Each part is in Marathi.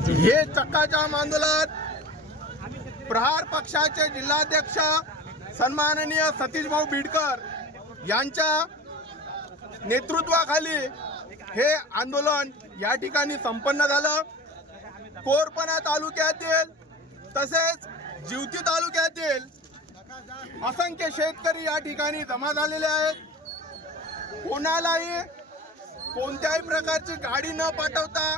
हे चक्काजाम आंदोलन प्रहार पक्षाचे जिल्हाध्यक्ष सन्माननीय सतीश भाऊ बिडकर यांच्या नेतृत्वाखाली हे आंदोलन या ठिकाणी संपन्न झालं. कोरपणा तालुक्यातील तसेच जिवती तालुक्यातील असंख्य शेतकरी या ठिकाणी जमा झालेले आहेत. कोणालाही कोणत्याही प्रकारची गाडी न पाठवता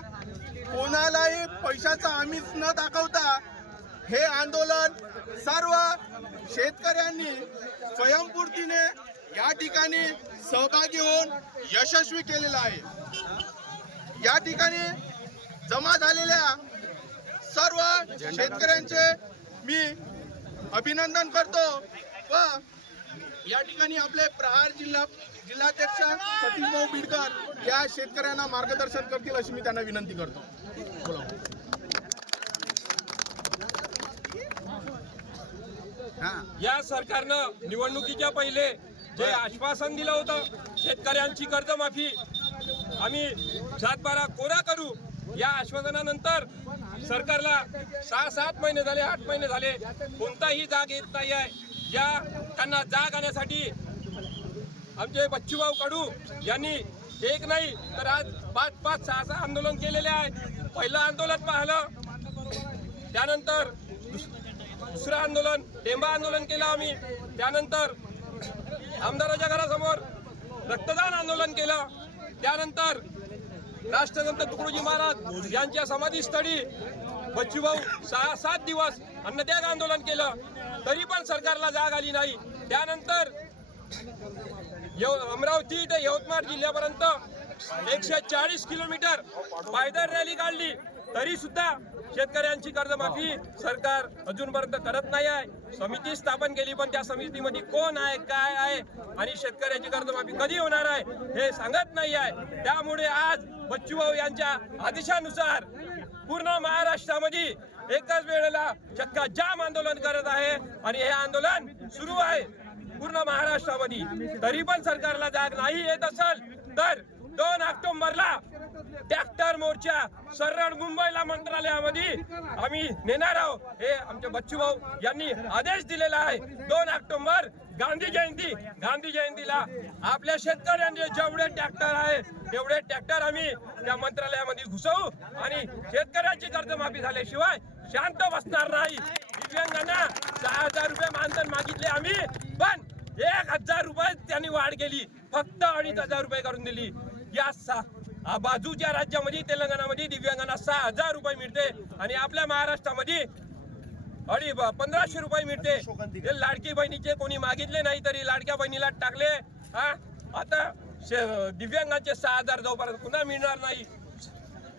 कोणालाही पैशाचा आम्हीच न दाखवता हे आंदोलन सर्व शेतकऱ्यांनी स्वयंपूर्तीने या ठिकाणी सहभागी होऊन यशस्वी केलेलं आहे. या ठिकाणी जमा झालेल्या सर्व शेतकऱ्यांचे मी अभिनंदन करतो व या ठिकाणी आपले प्रहार जिल्हा जिल्हाध्यक्ष सतीश भाऊ बिडकर या शेतकऱ्यांना मार्गदर्शन करतील अशी मी त्यांना विनंती करतो. या सरकारनं निवडणुकीच्या पहिले जे आश्वासन दिलं होतं शेतकऱ्यांची कर्जमाफी आम्ही सातबारा कोरा करू या आश्वासनानंतर सरकारला सहा सात महिने झाले आठ महिने झाले कोणताही जाग येत नाही आहे या त्यांना जाग आणण्यासाठी आमचे बच्चूभाऊ कडू यांनी एक नाही तर आज पाच पाच सहा सहा आंदोलन केलेले आहे. पहिलं आंदोलन पाहिलं त्यानंतर दुसरं आंदोलन टेंबा आंदोलन केलं आम्ही. त्यानंतर आमदाराच्या घरासमोर रक्तदान आंदोलन केलं. त्यानंतर राष्ट्रसंत तुकडोजी महाराज यांच्या समाधीस्थळी बच्चूभाऊ सहा सात दिवस अन्नत्याग आंदोलन केलं. तरी पण सरकारला जाग आली नाही. त्यानंतर अमरावती ते यवतमाळ जिल्ह्यापर्यंत एकशे चाळीस किलोमीटर पायदळ रॅली काढली. तरी सुद्धा शेतकऱ्यांची कर्जमाफी सरकार अजूनपर्यंत करत नाही आहे. समिती स्थापन केली पण त्या समितीमध्ये कोण आहे काय आहे आणि शेतकऱ्याची कर्जमाफी कधी होणार आहे हे सांगत नाही आहे. त्यामुळे आज बच्चूभाऊ यांच्या आदेशानुसार पूर्ण महाराष्ट्रामध्ये एकाच वेळेला चक्का जाम आंदोलन करत आहे आणि हे आंदोलन सुरू आहे. पूर्ण महाराष्ट्रामध्ये तरी पण सरकारला जाग नाही येत असेल तर दोन ऑक्टोबरला ट्रॅक्टर मोर्चा सरळ मुंबईला मंत्रालयामध्ये आम्ही नेणार आहोत. हे आमचे बच्चूभाऊ यांनी आदेश दिलेला आहे. दोन ऑक्टोबर गांधी जयंती. गांधी जयंतीला आपल्या शेतकऱ्यांचे जेवढे ट्रॅक्टर आहे तेवढे ट्रॅक्टर आम्ही त्या मंत्रालयामध्ये घुसवू आणि शेतकऱ्याची कर्जमाफी झाल्याशिवाय शांत बसणार नाही. दिव्यांगांना सहा हजार रुपये मानधन मागितले आम्ही पण एक हजार रुपये त्यांनी वाढ केली. फक्त अडीच हजार रुपये करून दिली. या सा बाजूच्या राज्यामध्ये तेलंगणामध्ये दिव्यांगांना सहा हजार रुपये मिळते आणि आपल्या महाराष्ट्रामध्ये अडी ब- पंधराशे रुपये मिळते. ते लाडकी बहिणीचे कोणी मागितले नाही तरी लाडक्या बहिणीला टाकले. हा? आता दिव्यांगांचे सहा हजार जोपर्यंत पुन्हा मिळणार नाही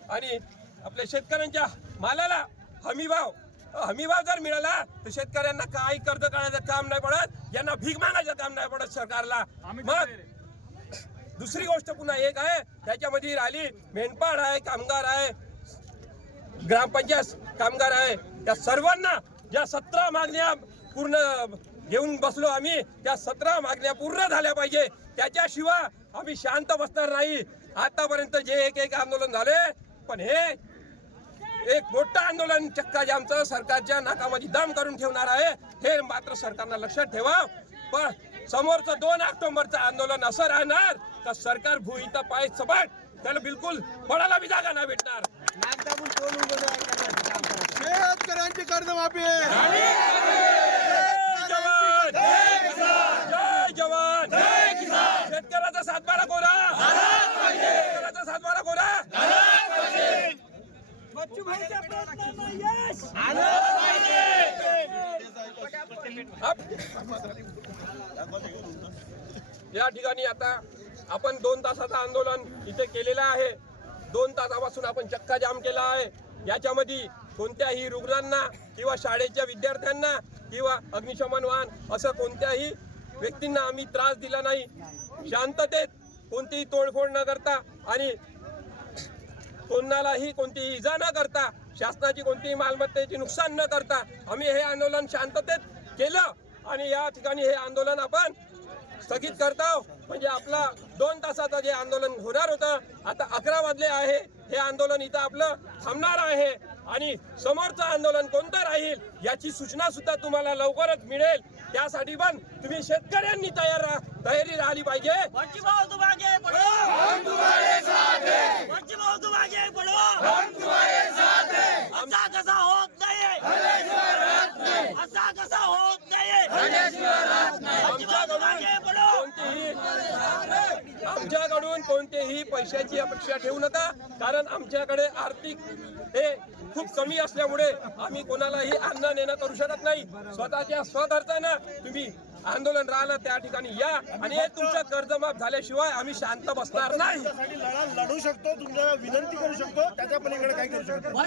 आणि आपल्या शेतकऱ्यांच्या मालाला हमी भाव हमी भाव जर मिळाला तर शेतकऱ्यांना काही कर्ज काढायचं काम नाही पडत यांना भीक मागायचं काम नाही पडत सरकारला. मग दुसरी गोष्ट पुन्हा एक आहे त्याच्यामध्ये राहिली मेंढपाळ आहे कामगार आहे ग्रामपंचायत कामगार आहे. त्या सर्वांना ज्या सतरा मागण्या पूर्ण घेऊन बसलो आम्ही त्या सतरा मागण्या पूर्ण झाल्या पाहिजे. त्याच्याशिवाय आम्ही शांत बसणार नाही. आतापर्यंत जे एक एक आंदोलन झाले पण हे एक मोठं आंदोलन चक्का जामचं सरकारच्या नाकामध्ये दम करून ठेवणार आहे हे मात्र सरकारनं लक्षात ठेवा. पण समोरचं दोन ऑक्टोबरचं आंदोलन असं राहणार का सरकार भुईचा पाय सपाट? त्याला बिलकुल पडायला बी जागा नाही भेटणार. शेतकऱ्यांची कर्जमाफी जय जवान जय जवान शेतकऱ्याचा सातबारा कोरा शेतकऱ्याचा सातबारा कोरा या ठिकाणी आता आपण दोन तासाचं आंदोलन इथे केलेलं आहे. दोन तासापासून आपण चक्का जाम केला आहे. याच्यामध्ये कोणत्याही रुग्णांना किंवा शाळेच्या विद्यार्थ्यांना किंवा अग्निशमन वाहन असं कोणत्याही व्यक्तींना आम्ही त्रास दिला नाही. शांततेत कोणतीही तोडफोड न करता आणि कोणालाही कोणतीही इजा न करता शासनाची कोणतीही मालमत्तेची नुकसान न करता आम्ही हे आंदोलन शांततेत केलं. आणि या ठिकाणी हे आंदोलन आपण स्थगित करतो. म्हणजे आपला दोन तासाचं जे आंदोलन होणार होतं आता अकरा वाजले आहे. हे आंदोलन इथं आपलं थांबणार आहे. आणि समोरचं आंदोलन कोणतं राहील याची सूचना सुद्धा तुम्हाला लवकरच मिळेल. त्यासाठी पण तुम्ही शेतकऱ्यांनी तयार राहा तयारी राहिली पाहिजे. भाऊ तुम आगे बढ़ो हम तुम्हारे साथ हैं बच्ची भाऊ तुम आगे बढ़ो हम तुम्हारे साथ हैं असा कसा होत नाही असा कसा होत नाही बच्ची भाऊ तुम आगे बढ़ो कोणतीही आमच्याकडून कोणतेही पैशाची अपेक्षा ठेवू नका. कारण आमच्याकडे आर्थिक हे खूप कमी असल्यामुळे आम्ही कोणालाही अन्न नेणं करू शकत नाही. स्वतःच्या स्वखर्चानं तुम्ही आंदोलन राहिलं त्या ठिकाणी या आणि हे तुमचं कर्जमाफ झाल्याशिवाय आम्ही शांत बसणार नाही. त्यासाठी लढा लढू शकतो तुमच्या विनंती करू शकतो त्याच्या पलीकडे काही करू शकतो